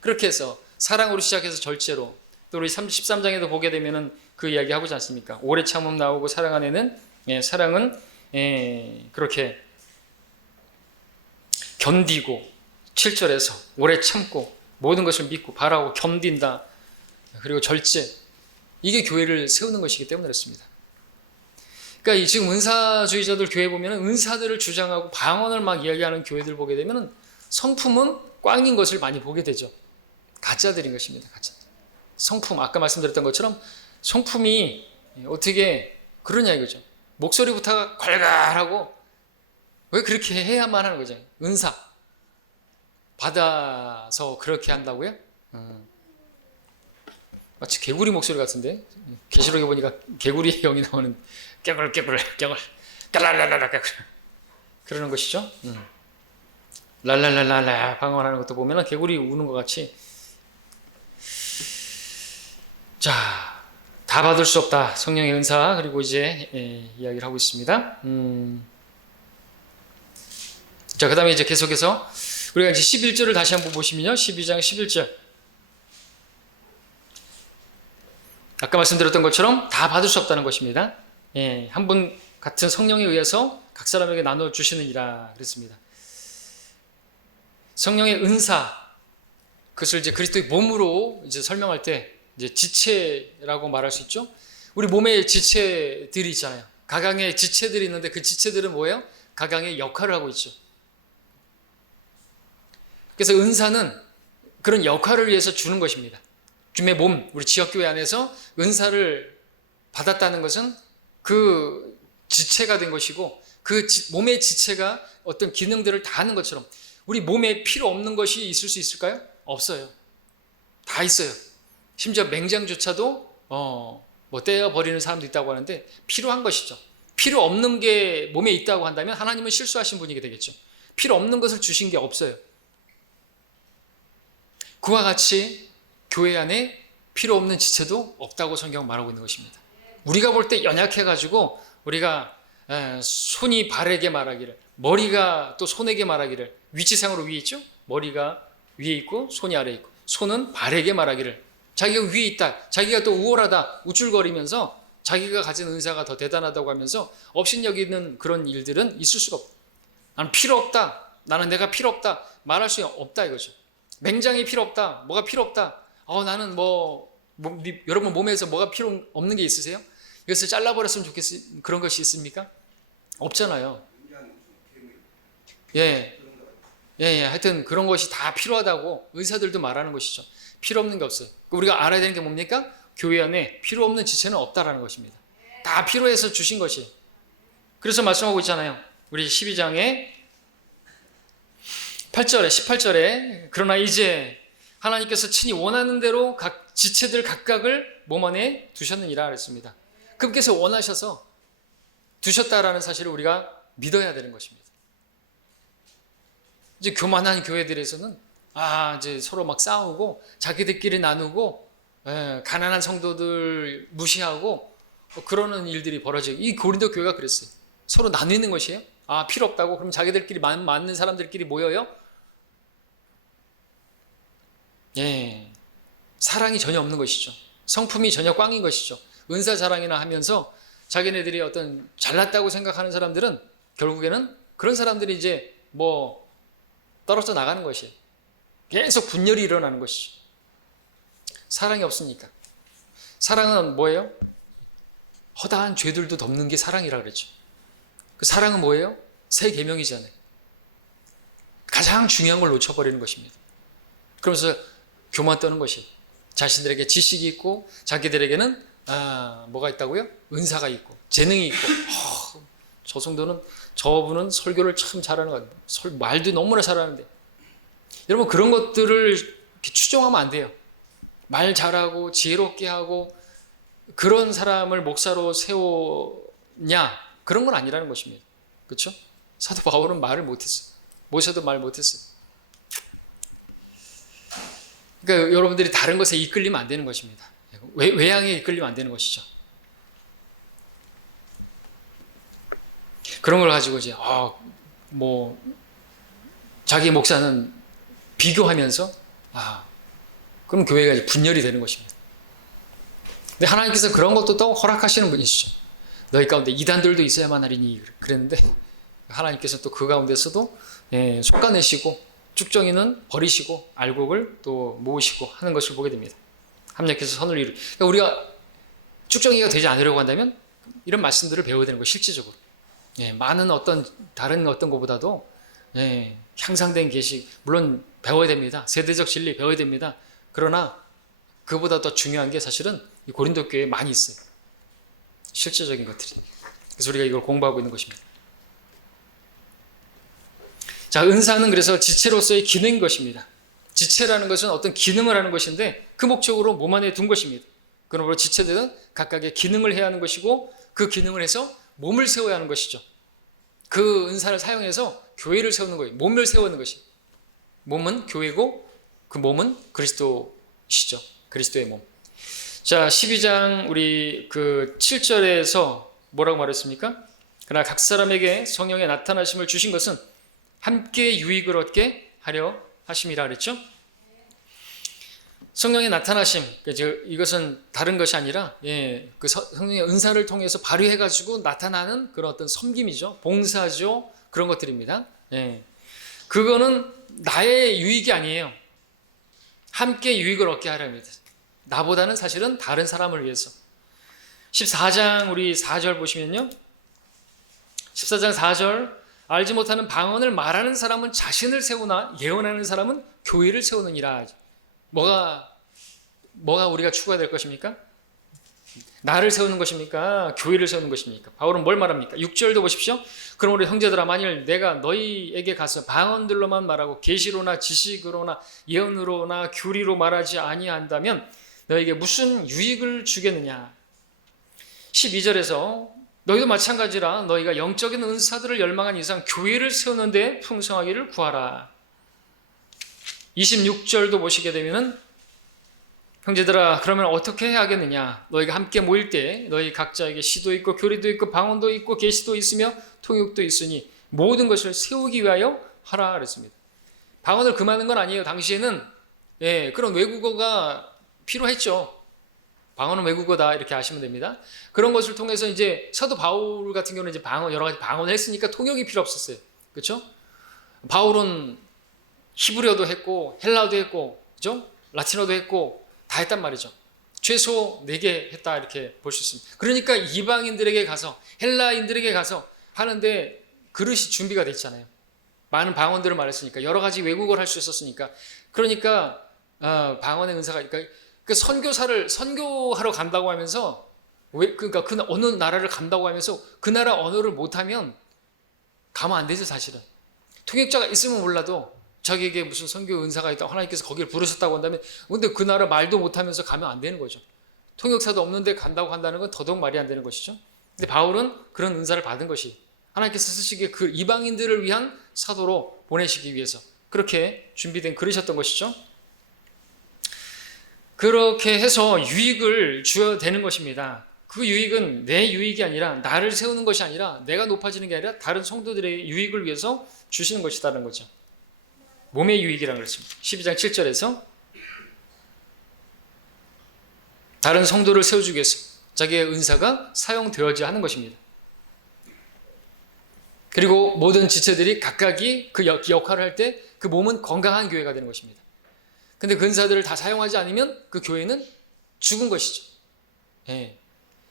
그렇게 해서 사랑으로 시작해서 절제로, 또 우리 13장에도 보게 되면은 그 이야기 하고 있지 않습니까? 오래 참음 나오고, 사랑 안에는 사랑은 그렇게 견디고, 7절에서 오래 참고 모든 것을 믿고 바라고 견딘다. 그리고 절제, 이게 교회를 세우는 것이기 때문에 그렇습니다. 그러니까 지금 은사주의자들 교회 보면 은사들을 주장하고 방언을 막 이야기하는 교회들 보게 되면 성품은 꽝인 것을 많이 보게 되죠. 가짜들인 것입니다. 가짜. 성품, 아까 말씀드렸던 것처럼 성품이 어떻게 그러냐 이거죠. 목소리부터가 괄괄하고, 왜 그렇게 해야만 하는 거죠. 은사 받아서 그렇게 한다고요? 마치 개구리 목소리 같은데, 계시록에 보니까 개구리의 영이 나오는, 깨글 깨랄랄랄라 깨글, 그러는 것이죠. 랄랄랄랄라 방언하는 것도 보면 개구리 우는 것 같이. 자, 다 받을 수 없다, 성령의 은사. 그리고 이제 이야기를 하고 있습니다. 자, 그 다음에 이제 계속해서 우리가 이제 11절을 다시 한번 보시면요, 12장 11절. 아까 말씀드렸던 것처럼 다 받을 수 없다는 것입니다. 한 분 같은 성령에 의해서 각 사람에게 나눠주시느니라 그랬습니다. 성령의 은사, 그것을 이제 그리스도의 몸으로 이제 설명할 때 이제 지체라고 말할 수 있죠. 우리 몸에 지체들이 있잖아요. 각양의 지체들이 있는데 그 지체들은 뭐예요? 각양의 역할을 하고 있죠. 그래서 은사는 그런 역할을 위해서 주는 것입니다. 주님의 몸, 우리 지역교회 안에서 은사를 받았다는 것은 그 지체가 된 것이고, 그 몸의 지체가 어떤 기능들을 다 하는 것처럼 우리 몸에 필요 없는 것이 있을 수 있을까요? 없어요. 다 있어요. 심지어 맹장조차도 뭐 떼어버리는 사람도 있다고 하는데 필요한 것이죠. 필요 없는 게 몸에 있다고 한다면 하나님은 실수하신 분이게 되겠죠. 필요 없는 것을 주신 게 없어요. 그와 같이 교회 안에 필요 없는 지체도 없다고 성경은 말하고 있는 것입니다. 우리가 볼 때 연약해가지고 우리가 손이 발에게 말하기를, 머리가 또 손에게 말하기를, 위치상으로 위에 있죠? 머리가 위에 있고 손이 아래에 있고, 손은 발에게 말하기를 자기가 위에 있다, 자기가 또 우월하다 우쭐거리면서 자기가 가진 은사가 더 대단하다고 하면서 업신여기는 그런 일들은 있을 수가 없다. 나는 필요 없다, 나는 내가 필요 없다 말할 수 없다 이거죠. 맹장이 필요 없다, 뭐가 필요 없다, 나는 여러분 몸에서 뭐가 필요 없는 게 있으세요? 이것을 잘라버렸으면 좋겠어요. 그런 것이 있습니까? 없잖아요. 하여튼 그런 것이 다 필요하다고 의사들도 말하는 것이죠. 필요 없는 게 없어요. 우리가 알아야 되는 게 뭡니까? 교회 안에 필요 없는 지체는 없다라는 것입니다. 다 필요해서 주신 것이. 그래서 말씀하고 있잖아요. 우리 12장에 8절에 18절에 그러나 이제 하나님께서 친히 원하는 대로 각 지체들 각각을 몸 안에 두셨느니라 그랬습니다. 그분께서 원하셔서 두셨다라는 사실을 우리가 믿어야 되는 것입니다. 이제 교만한 교회들에서는 이제 서로 막 싸우고 자기들끼리 나누고 가난한 성도들 무시하고 그러는 일들이 벌어져요. 이 고린도 교회가 그랬어요. 서로 나누는 것이에요. 필요 없다고 그럼 자기들끼리 맞는 사람들끼리 모여요. 사랑이 전혀 없는 것이죠. 성품이 전혀 꽝인 것이죠. 은사 자랑이나 하면서 자기네들이 어떤 잘났다고 생각하는 사람들은 결국에는 그런 사람들이 이제 떨어져 나가는 것이에요. 계속 분열이 일어나는 것이죠. 사랑이 없으니까. 사랑은 뭐예요? 허다한 죄들도 덮는 게 사랑이라 그랬죠. 그 사랑은 뭐예요? 새 계명이잖아요. 가장 중요한 걸 놓쳐버리는 것입니다. 그러면서 교만 떠는 것이, 자신들에게 지식이 있고 자기들에게는 뭐가 있다고요? 은사가 있고 재능이 있고 저 정도는 저분은 설교를 참 잘하는 것 같아요. 말도 너무나 잘하는데 여러분 그런 것들을 이렇게 추종하면 안 돼요. 말 잘하고 지혜롭게 하고 그런 사람을 목사로 세우냐 그런 건 아니라는 것입니다. 그렇죠? 사도 바울은 말을 못했어요. 모세도 말 못했어요. 그러니까 여러분들이 다른 것에 이끌리면 안 되는 것입니다. 외향에 이끌리면 안 되는 것이죠. 그런 걸 가지고 이제 자기 목사는 비교하면서 그럼 교회가 이제 분열이 되는 것입니다. 근데 하나님께서 그런 것도 또 허락하시는 분이시죠. 너희 가운데 이단들도 있어야만 하리니 그랬는데 하나님께서 또 그 가운데서도 솎아내시고 쭉정이는 버리시고 알곡을 또 모으시고 하는 것을 보게 됩니다. 합력해서 선을 이루. 그러니까 우리가 쭉정이가 되지 않으려고 한다면 이런 말씀들을 배워야 되는 거예요. 실질적으로. 많은 다른 어떤 것보다도 향상된 계시 물론 배워야 됩니다. 세대적 진리 배워야 됩니다. 그러나 그보다 더 중요한 게 사실은 이 고린도 교회에 많이 있어요. 실제적인 것들이. 그래서 우리가 이걸 공부하고 있는 것입니다. 자, 은사는 그래서 지체로서의 기능인 것입니다. 지체라는 것은 어떤 기능을 하는 것인데 그 목적으로 몸 안에 둔 것입니다. 그러므로 지체들은 각각의 기능을 해야 하는 것이고 그 기능을 해서 몸을 세워야 하는 것이죠. 그 은사를 사용해서 교회를 세우는 거예요. 몸을 세우는 것이. 몸은 교회고 그 몸은 그리스도시죠. 그리스도의 몸. 자, 12장 우리 그 7절에서 뭐라고 말했습니까? 그러나 각 사람에게 성령의 나타나심을 주신 것은 함께 유익을 얻게 하려 하심이라 그랬죠? 성령의 나타나심, 이것은 다른 것이 아니라 그 성령의 은사를 통해서 발휘해가지고 나타나는 그런 어떤 섬김이죠. 봉사죠. 그런 것들입니다. 그거는 나의 유익이 아니에요. 함께 유익을 얻게 하렵니다. 나보다는 사실은 다른 사람을 위해서. 14장 우리 4절 보시면요. 14장 4절 알지 못하는 방언을 말하는 사람은 자신을 세우나 예언하는 사람은 교회를 세우느니라. 뭐가 우리가 추구해야 될 것입니까? 나를 세우는 것입니까? 교회를 세우는 것입니까? 바울은 뭘 말합니까? 6절도 보십시오. 그럼 우리 형제들아 만일 내가 너희에게 가서 방언들로만 말하고 계시로나 지식으로나 예언으로나 교리로 말하지 아니한다면 너에게 무슨 유익을 주겠느냐? 12절에서 너희도 마찬가지라 너희가 영적인 은사들을 열망한 이상 교회를 세우는데 풍성하기를 구하라. 26절도 보시게 되면은 형제들아 그러면 어떻게 해야 하겠느냐? 너희가 함께 모일 때 너희 각자에게 시도 있고 교리도 있고 방언도 있고 계시도 있으며 통역도 있으니 모든 것을 세우기 위하여 하라 그랬습니다. 방언을 금하는 건 아니에요. 당시에는 그런 외국어가 필요했죠. 방언은 외국어다 이렇게 아시면 됩니다. 그런 것을 통해서 이제 사도 바울 같은 경우는 이제 여러 가지 방언을 했으니까 통역이 필요 없었어요. 그렇죠? 바울은 히브리어도 했고 헬라어도 했고 그죠? 라틴어도 했고 다 했단 말이죠. 최소 4개 했다 이렇게 볼 수 있습니다. 그러니까 이방인들에게 가서 헬라인들에게 가서 하는데 그릇이 준비가 돼 있잖아요. 많은 방언들을 말했으니까 여러 가지 외국어를 할 수 있었으니까 그러니까 방언의 은사가 그러니까 그 선교하러 간다고 하면서 그러니까 그 어느 나라를 간다고 하면서 그 나라 언어를 못하면 가면 안 되죠. 사실은 통역자가 있으면 몰라도 자기에게 무슨 선교 은사가 있다 하나님께서 거기를 부르셨다고 한다면 근데 그 나라 말도 못하면서 가면 안 되는 거죠. 통역사도 없는데 간다고 한다는 건 더더욱 말이 안 되는 것이죠. 근데 바울은 그런 은사를 받은 것이 하나님께서 쓰시기에 그 이방인들을 위한 사도로 보내시기 위해서 그렇게 준비된 그릇이었던 것이죠. 그렇게 해서 유익을 주어야 되는 것입니다. 그 유익은 내 유익이 아니라 나를 세우는 것이 아니라 내가 높아지는 게 아니라 다른 성도들의 유익을 위해서 주시는 것이다라는 거죠. 몸의 유익이라고 그랬습니다. 12장 7절에서 다른 성도를 세워주기 위해서 자기의 은사가 사용되어야 하는 것입니다. 그리고 모든 지체들이 각각이 그 역할을 할 때 그 몸은 건강한 교회가 되는 것입니다. 근데 그 은사들을 다 사용하지 않으면 그 교회는 죽은 것이죠.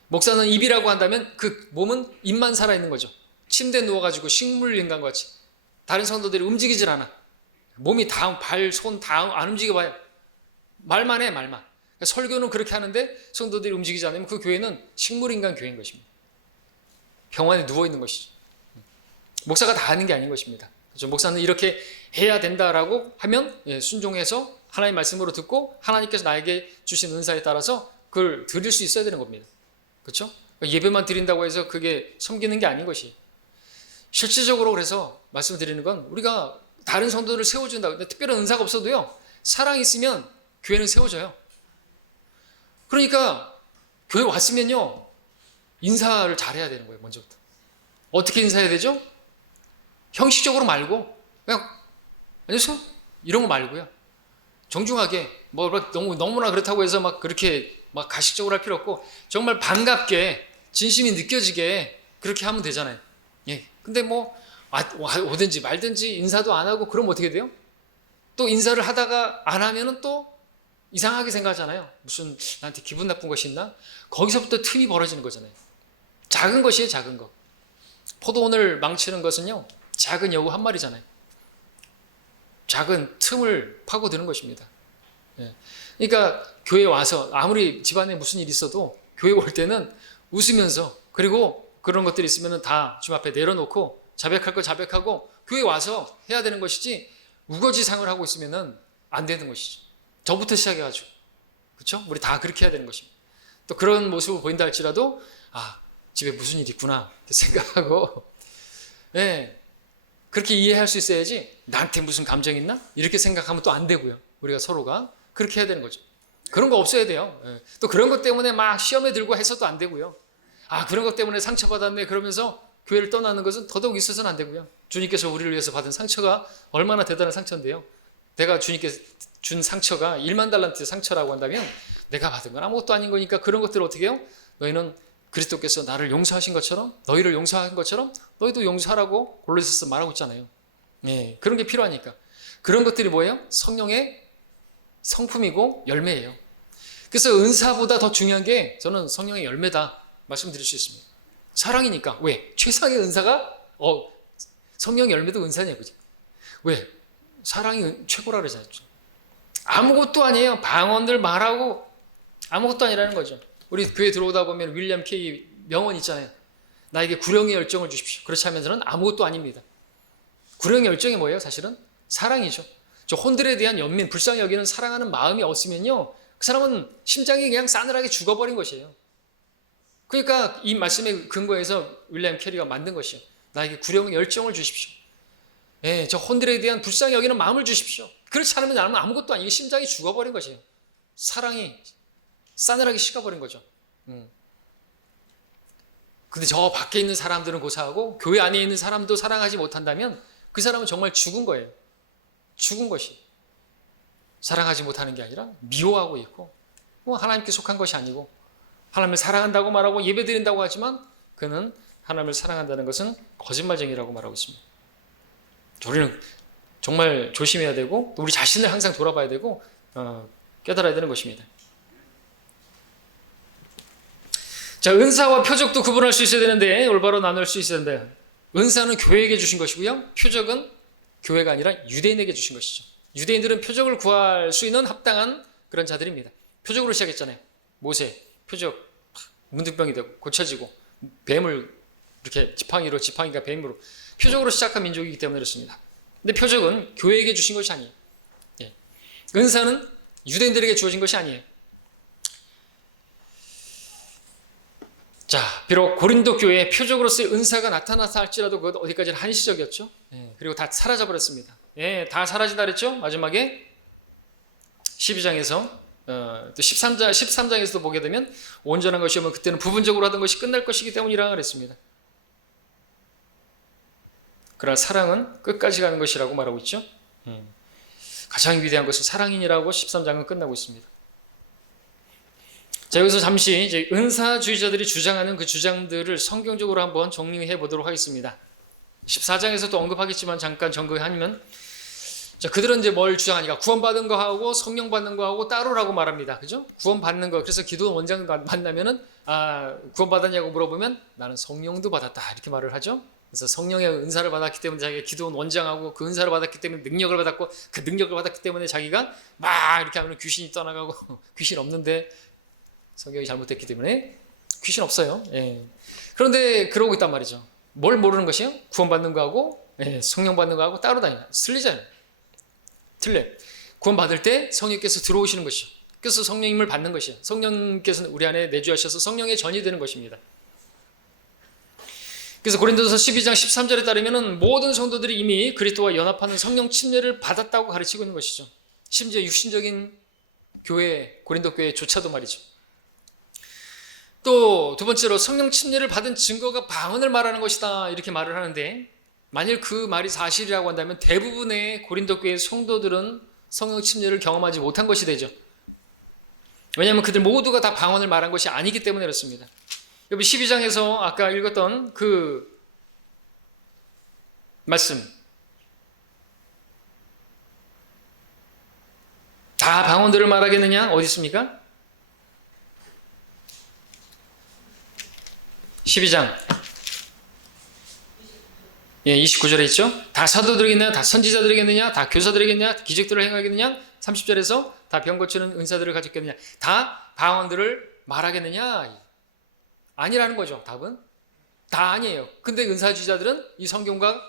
목사는 입이라고 한다면 그 몸은 입만 살아있는 거죠. 침대에 누워가지고 식물 인간과 같이 다른 성도들이 움직이질 않아. 몸이 발, 손 다 안 움직여봐요. 말만 해, 말만. 설교는 그렇게 하는데 성도들이 움직이지 않으면 그 교회는 식물인간 교회인 것입니다. 병원에 누워있는 것이죠. 목사가 다 하는 게 아닌 것입니다. 그렇죠? 목사는 이렇게 해야 된다라고 하면 순종해서 하나님의 말씀으로 듣고 하나님께서 나에게 주신 은사에 따라서 그걸 드릴 수 있어야 되는 겁니다. 그렇죠? 예배만 드린다고 해서 그게 섬기는 게 아닌 것이. 실질적으로 그래서 말씀드리는 건 우리가 다른 성도들을 세워준다. 특별한 은사가 없어도요. 사랑이 있으면 교회는 세워져요. 그러니까 교회 왔으면요. 인사를 잘해야 되는 거예요. 먼저부터. 어떻게 인사해야 되죠? 형식적으로 말고 그냥 안녕하세요 이런 거 말고요. 정중하게 뭐 너무나 그렇다고 해서 막 그렇게 막 가식적으로 할 필요 없고 정말 반갑게 진심이 느껴지게 그렇게 하면 되잖아요. 예. 근데 뭐 오든지 말든지 인사도 안 하고 그러면 어떻게 돼요? 또 인사를 하다가 안 하면은 또 이상하게 생각하잖아요. 무슨 나한테 기분 나쁜 것이 있나? 거기서부터 틈이 벌어지는 거잖아요. 작은 것이에요, 작은 거. 포도원을 망치는 것은요, 작은 여우 한 마리잖아요. 작은 틈을 파고드는 것입니다. 예. 그러니까 교회 와서 아무리 집안에 무슨 일이 있어도 교회 올 때는 웃으면서 그리고 그런 것들이 있으면 다 주님 앞에 내려놓고 자백할 거 자백하고 교회 와서 해야 되는 것이지 우거지상을 하고 있으면 안 되는 것이죠. 저부터 시작해가지고 그렇죠? 우리 다 그렇게 해야 되는 것입니다. 또 그런 모습을 보인다 할지라도 집에 무슨 일이 있구나 생각하고 예, 그렇게 이해할 수 있어야지 나한테 무슨 감정 있나? 이렇게 생각하면 또 안 되고요. 우리가 서로가 그렇게 해야 되는 거죠. 그런 거 없어야 돼요. 예. 또 그런 것 때문에 막 시험에 들고 해서도 안 되고요. 그런 것 때문에 상처받았네 그러면서 교회를 떠나는 것은 더더욱 있어서는 안 되고요. 주님께서 우리를 위해서 받은 상처가 얼마나 대단한 상처인데요. 내가 주님께서 준 상처가 1만 달란트의 상처라고 한다면 내가 받은 건 아무것도 아닌 거니까 그런 것들을 어떻게 해요? 너희는 그리스도께서 나를 용서하신 것처럼 너희를 용서한 것처럼 너희도 용서하라고 골로새서 말하고 있잖아요. 예, 그런 게 필요하니까. 그런 것들이 뭐예요? 성령의 성품이고 열매예요. 그래서 은사보다 더 중요한 게 저는 성령의 열매다 말씀드릴 수 있습니다. 사랑이니까. 왜? 최상의 은사가 성령의 열매도 은사냐 그지? 왜? 사랑이 최고라 그러잖아요. 아무것도 아니에요. 방언들 말하고 아무것도 아니라는 거죠. 우리 교회 들어오다 보면 윌리엄 케이 명언 있잖아요. 나에게 구령의 열정을 주십시오. 그렇지 하면서는 아무것도 아닙니다. 구령의 열정이 뭐예요? 사실은 사랑이죠. 저 혼들에 대한 연민, 불쌍히 여기는 사랑하는 마음이 없으면요. 그 사람은 심장이 그냥 싸늘하게 죽어버린 것이에요. 그러니까 이 말씀의 근거에서 윌리엄 캐리가 만든 것이에요. 나에게 구령의 열정을 주십시오. 예, 저 혼들에 대한 불쌍히 여기는 마음을 주십시오. 그렇지 않으면 나는 아무것도 아니고 심장이 죽어버린 것이에요. 사랑이 싸늘하게 식어버린 거죠. 근데 저 밖에 있는 사람들은 고사하고 교회 안에 있는 사람도 사랑하지 못한다면 그 사람은 정말 죽은 거예요. 죽은 것이. 사랑하지 못하는 게 아니라 미워하고 있고 하나님께 속한 것이 아니고 하나님을 사랑한다고 말하고 예배드린다고 하지만 그는 하나님을 사랑한다는 것은 거짓말쟁이라고 말하고 있습니다. 우리는 정말 조심해야 되고 우리 자신을 항상 돌아봐야 되고 깨달아야 되는 것입니다. 자, 은사와 표적도 구분할 수 있어야 되는데 올바로 나눌 수 있어야 되는데 은사는 교회에게 주신 것이고요. 표적은 교회가 아니라 유대인에게 주신 것이죠. 유대인들은 표적을 구할 수 있는 합당한 그런 자들입니다. 표적으로 시작했잖아요. 모세, 표적, 문둥병이 되고 고쳐지고 뱀을 이렇게 지팡이가 뱀으로 표적으로 시작한 민족이기 때문에 그렇습니다. 근데 표적은 교회에게 주신 것이 아니에요. 예. 은사는 유대인들에게 주어진 것이 아니에요. 자, 비록 고린도 교회에 표적으로서의 은사가 나타났다 할지라도 그것 어디까지는 한시적이었죠. 예. 그리고 다 사라져버렸습니다. 예, 다 사라진다 그랬죠. 마지막에 12장에서 또 13장에서도 보게 되면 온전한 것이 오면 그때는 부분적으로 하던 것이 끝날 것이기 때문이라 그랬습니다. 그러나 사랑은 끝까지 가는 것이라고 말하고 있죠. 가장 위대한 것은 사랑이니라고 13장은 끝나고 있습니다. 자, 여기서 잠시 이제 은사주의자들이 주장하는 그 주장들을 성경적으로 한번 정리해 보도록 하겠습니다. 14장에서도 언급하겠지만 잠깐 정리하면 자, 그들은 이제 뭘 주장하니까 구원받은 거하고 성령 받는 거하고 따로라고 말합니다. 그죠? 구원받는 거. 그래서 기도 원장 만나면은 구원받았냐고 물어보면 나는 성령도 받았다. 이렇게 말을 하죠. 그래서 성령의 은사를 받았기 때문에 자기가 기도원 원장하고 그 은사를 받았기 때문에 능력을 받았고 그 능력을 받았기 때문에 자기가 막 이렇게 하면 귀신이 떠나가고 귀신 없는데 성경이 잘못됐기 때문에 귀신 없어요. 예. 그런데 그러고 있단 말이죠. 뭘 모르는 것이요? 구원받는 거하고 성령 받는 거하고 따로 다니나 틀리잖아요. 틀려요. 구원받을 때 성령께서 들어오시는 것이죠. 그래서 성령님을 받는 것이에요. 성령께서 우리 안에 내주하셔서 성령의 전이 되는 것입니다. 그래서 고린도서 12장 13절에 따르면 모든 성도들이 이미 그리스도와 연합하는 성령 침례를 받았다고 가르치고 있는 것이죠. 심지어 육신적인 교회, 고린도 교회조차도 말이죠. 또 두 번째로 성령 침례를 받은 증거가 방언을 말하는 것이다 이렇게 말을 하는데, 만일 그 말이 사실이라고 한다면 대부분의 고린도 교회 성도들은 성령 침례를 경험하지 못한 것이 되죠. 왜냐하면 그들 모두가 다 방언을 말한 것이 아니기 때문에 그렇습니다. 여러분 12장에서 아까 읽었던 그 말씀, 다 방언들을 말하겠느냐? 어디 있습니까? 12장 29절에 있죠. 다 사도들이겠느냐? 다 선지자들이겠느냐? 다 교사들이겠느냐? 기적들을 행하겠느냐? 30절에서 다 병 고치는 은사들을 가졌겠느냐? 다 방언들을 말하겠느냐? 아니라는 거죠. 답은 다 아니에요. 근데 은사주자들은 이 성경과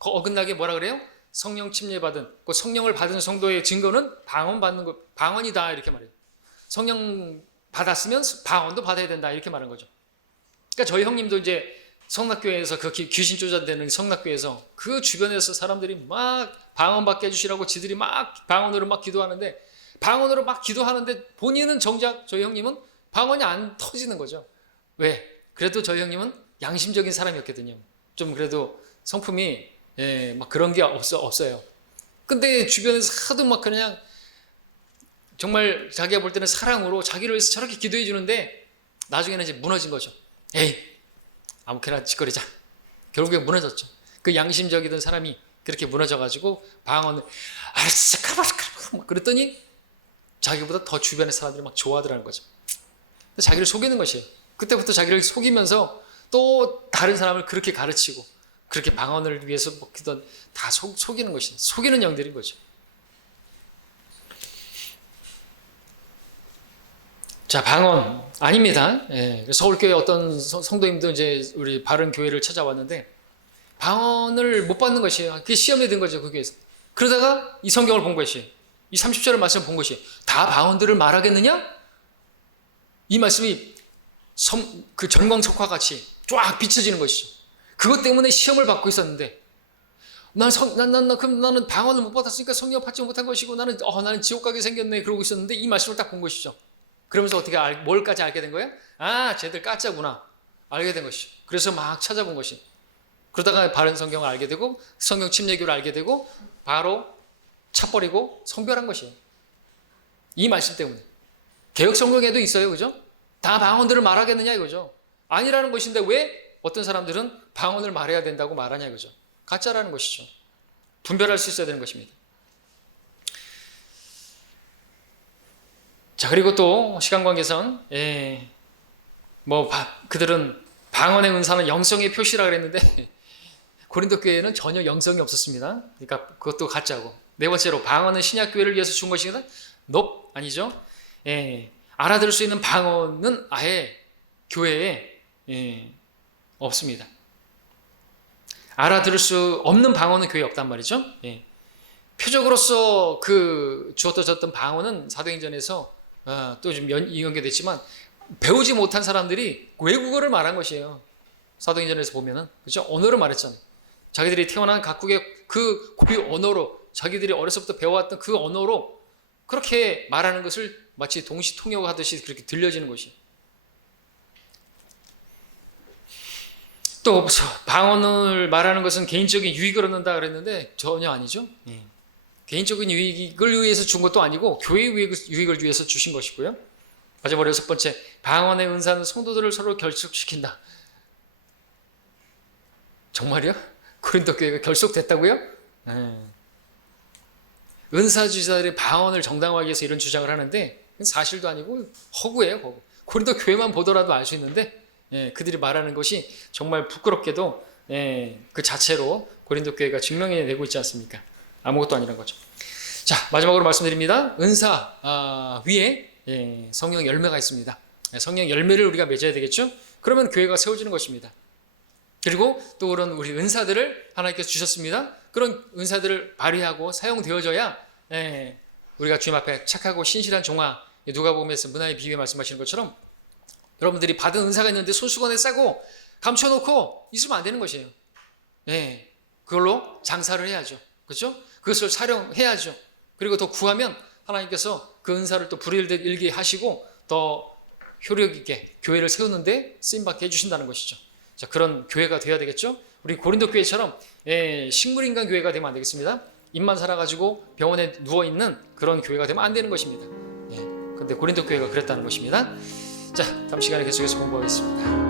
어긋나게 뭐라 그래요? 성령 침례 받은, 그 성령을 받은 성도의 증거는 방언 받는 거, 방언이다 이렇게 말해요. 성령 받았으면 방언도 받아야 된다 이렇게 말한 거죠. 그러니까 저희 형님도 이제 성락교회에서 그 귀신 쫓아내는 성락교회에서 그 주변에서 사람들이 막 방언 받게 해주시라고 지들이 막 방언으로 막 기도하는데, 방언으로 막 기도하는데 본인은 정작 저희 형님은 방언이 안 터지는 거죠. 왜? 그래도 저희 형님은 양심적인 사람이었거든요. 좀 그래도 성품이 막 그런 게 없어요. 근데 주변에서 하도 막 그냥 정말 자기가 볼 때는 사랑으로 자기를 위해서 저렇게 기도해 주는데 나중에는 이제 무너진 거죠. 에이, 아무렇게나 짓거리자. 결국에 무너졌죠. 그 양심적이던 사람이 그렇게 무너져가지고 방언을 알았어, 가봐 그랬더니 자기보다 더 주변의 사람들이 막 좋아하더라는 거죠. 자기를 속이는 것이에요. 그때부터 자기를 속이면서 또 다른 사람을 그렇게 가르치고 그렇게 방언을 위해서 먹히던 다 속이는 것이, 속이는 영들인 거죠. 자, 방언 아닙니다. 서울교회 어떤 성도님도 이제 우리 바른 교회를 찾아왔는데 방언을 못 받는 것이에요. 그게 시험에 든 거죠, 그 교회에서. 그러다가 이 성경을 본 것이, 이 30절의 말씀을 본 것이, 다 방언들을 말하겠느냐? 이 말씀이 그 전광석화 같이 쫙 비춰지는 것이죠. 그것 때문에 시험을 받고 있었는데, 그럼 나는 방언을 못 받았으니까 성령 받지 못한 것이고, 나는 지옥 가게 생겼네. 그러고 있었는데, 이 말씀을 딱 본 것이죠. 그러면서 어떻게 뭘까지 알게 된 거예요? 아, 쟤들 까짜구나. 알게 된 것이죠. 그래서 막 찾아본 것이. 그러다가 바른 성경을 알게 되고, 성경 침례교를 알게 되고, 바로 차버리고 성별한 것이에요. 이 말씀 때문에. 개혁 성경에도 있어요, 그죠? 다 방언들을 말하겠느냐 이거죠. 아니라는 것인데 왜 어떤 사람들은 방언을 말해야 된다고 말하냐 이거죠. 가짜라는 것이죠. 분별할 수 있어야 되는 것입니다. 자, 그리고 또 시간 관계상 그들은 방언의 은사는 영성의 표시라 그랬는데 고린도 교회는 전혀 영성이 없었습니다. 그러니까 그것도 가짜고. 네 번째로 방언은 신약 교회를 위해서 준 것이다. 아니죠. 알아들을 수 있는 방언은 아예 교회에 없습니다. 알아들을 수 없는 방언은 교회에 없단 말이죠. 표적으로서 주어졌던 방언은 사도행전에서 또 좀 연계됐지만 배우지 못한 사람들이 외국어를 말한 것이에요. 사도행전에서 보면은, 그렇죠? 언어를 말했잖아요. 자기들이 태어난 각국의 그 언어로, 자기들이 어려서부터 배워왔던 그 언어로 그렇게 말하는 것을 마치 동시통역하듯이 그렇게 들려지는 것이. 또 방언을 말하는 것은 개인적인 유익을 얻는다 그랬는데 전혀 아니죠. 개인적인 유익을 위해서 준 것도 아니고 교회의 유익을 위해서 주신 것이고요. 마지막으로 6번째, 방언의 은사는 성도들을 서로 결속시킨다. 정말이요? 고린도 교회가 결속됐다고요? 은사주자들의 방언을 정당화하기 위해서 이런 주장을 하는데 사실도 아니고 허구예요, 허구. 고린도 교회만 보더라도 알 수 있는데 그들이 말하는 것이 정말 부끄럽게도 그 자체로 고린도 교회가 증명해내고 있지 않습니까? 아무것도 아니란 거죠. 자, 마지막으로 말씀드립니다. 은사 위에 성령 열매가 있습니다. 성령 열매를 우리가 맺어야 되겠죠? 그러면 교회가 세워지는 것입니다. 그리고 또 그런 우리 은사들을 하나님께서 주셨습니다. 그런 은사들을 발휘하고 사용되어져야 우리가 주님 앞에 착하고 신실한 종아, 누가복음에서 문화의 비유에 말씀하시는 것처럼 여러분들이 받은 은사가 있는데 손수건에 싸고 감춰놓고 있으면 안 되는 것이에요. 그걸로 장사를 해야죠. 그렇죠? 그것을 사용해야죠. 그리고 더 구하면 하나님께서 그 은사를 또 불일게 하시고 더 효력 있게 교회를 세우는데 쓰임받게 해주신다는 것이죠. 자, 그런 교회가 되어야 되겠죠? 우리 고린도 교회처럼 식물인간 교회가 되면 안 되겠습니다. 입만 살아가지고 병원에 누워있는 그런 교회가 되면 안 되는 것입니다. 그런데 고린도 교회가 그랬다는 것입니다. 자, 다음 시간에 계속해서 공부하겠습니다.